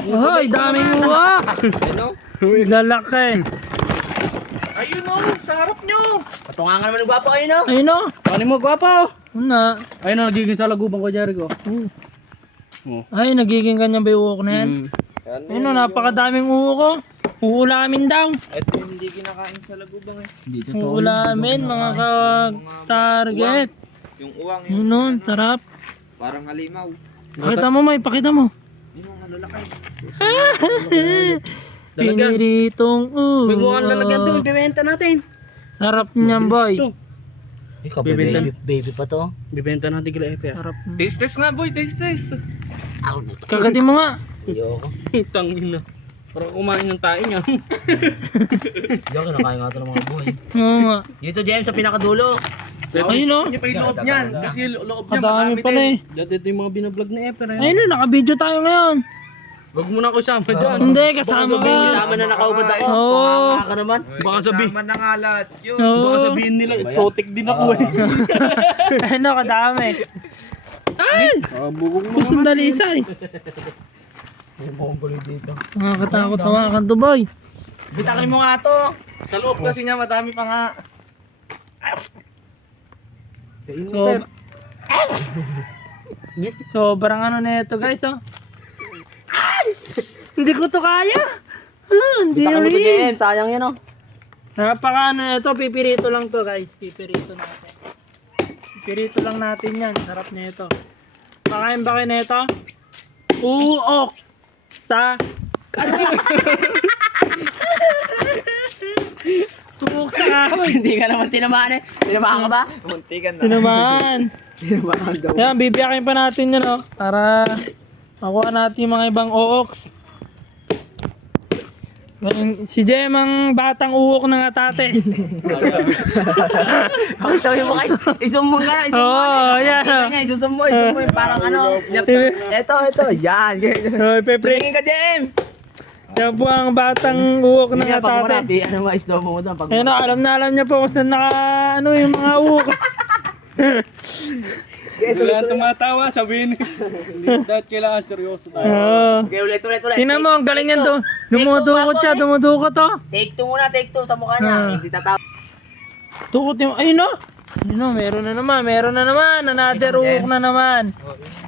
Hoy, daming uwak. Ano? Lalaki. Ayun o, sa harap nyo. Patungangan naman ng gwapo kayo, no? Ayun o. Ano mo, gwapa o. Una. Ayun o, nagiging sa lagubang ko, Jericho. Ay, nagiging ganyan ba yung uwak na yan? Mm. Ayun o, napakadaming uwak ko. Uulamin daw. Ito yung hindi kinakain sa lagubang eh. Hindi totoo. Uulamin, mga ka-target. Yung uwang yun, Yun o, sarap. parang halimaw. Pakita mo, may pakita mo. Yung mga lalaki. Piniritong May mukhang lalagyan doon, uwak. bibenta natin. Sarap niyan, boy. Ito, Ikaw, Bibenta. baby, baby pa to. bibenta natin kila Epe. Sarap. Taste test nga boy, taste test. Kagatin mo nga. Ayoko. Tangin na. Para kumain ng tayo niya. Ayoko, kinakain nga ito ng mga buhay. Oo nga. Dito, James, sa pinakadulo. Ayun o. Hindi pa yung loob niyan. Kasi yung loob niya Kadami marami pala din. eh. Dati ito yung mga binablog ni Epe. eh. Ayun o, naka-video tayo ngayon. Wag mo na ako isama dyan. Hindi, kasama ka. Kasama na nakaubad ako. Oo. Panganga ka naman. Baka sabi, Tama na nga lahat yun. Oo. baka sabihin nila, exotic din ako eh. Ano, kadami. Ah, bugong mo. Pusong dalisay. May mongol dito. Nakakatakot hawakan to, boy. Bitakin mo nga to. Sa loob kasi niya, madami pa nga. So, sobrang ano na ito, guys, oh. Ay! Hindi ko to kaya. Ah, hindi to, rin. James. Sayang yan, oh. Napaka ano na ito, pipirito lang to, guys. Pipirito natin. Pipirito lang natin yan. Sarap na ito. Pakain ba kayo na ito? Uok sa Uok sa kahoy. Hindi ka naman tinamaan eh. Tinamaan ka ba? Muntikan na. Tinamaan. Tinamaan daw. Yan, bibiyakin pa natin yun, oh. Para makuha natin yung mga ibang ooks. Si Jem ang batang uok ng atate. Ang sabi mo kay, isum mo nga, isum mo. Oo, yan. Niya, isusum mo, isum mo. yung Parang ano. Ito, ito. Yan. Tingin ka, James. Yan po ang batang uok ng Hindi na, pag. Ano mo, slow mo doon. Pag Ayun, oh, alam na alam niya po kung saan naka, ano, yung mga uok. Wala tumatawa, sabihin. Hindi dahil kailangan seryoso tayo. Oo. Okay, ulit, ulit, ulit. Tingnan mo, ang galing yan to. Dumudukot siya, dumudukot to. Take two muna, take two sa mukha niya. Ah. Hindi tatawa. Tukot yung, ayun o. Ayun o, meron na naman, meron na naman. Another uok na naman.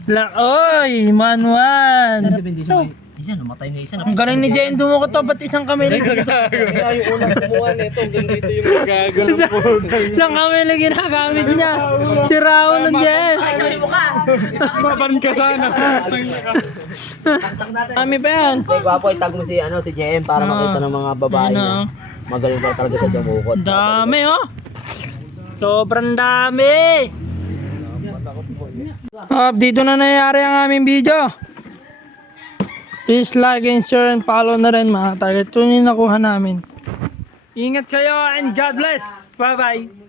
La, oy, manuan. Hindi siya. Yan, namatay na isa. Ang galing ni Jane dumukot to, ba't isang kamay lang dito? Kaya yung unang kumuha nito, hanggang dito yung magagalaw Isang, isang kamay lang ginagamit niya. Si Raul ng Jane. Ay, kami mukha. Baban ka sana. Kami pa yan. Okay, gwapo, itag mo si, ano, si JM para Ah. makita ng mga babae na ah. magaling daw talaga sa dumukot. Ang Dami oh. Sobrang dami. Ah, dito na nangyari ang aming video. Please like and share and follow na rin mga target. Ito yung nakuha namin. Ingat kayo and God bless. Bye bye.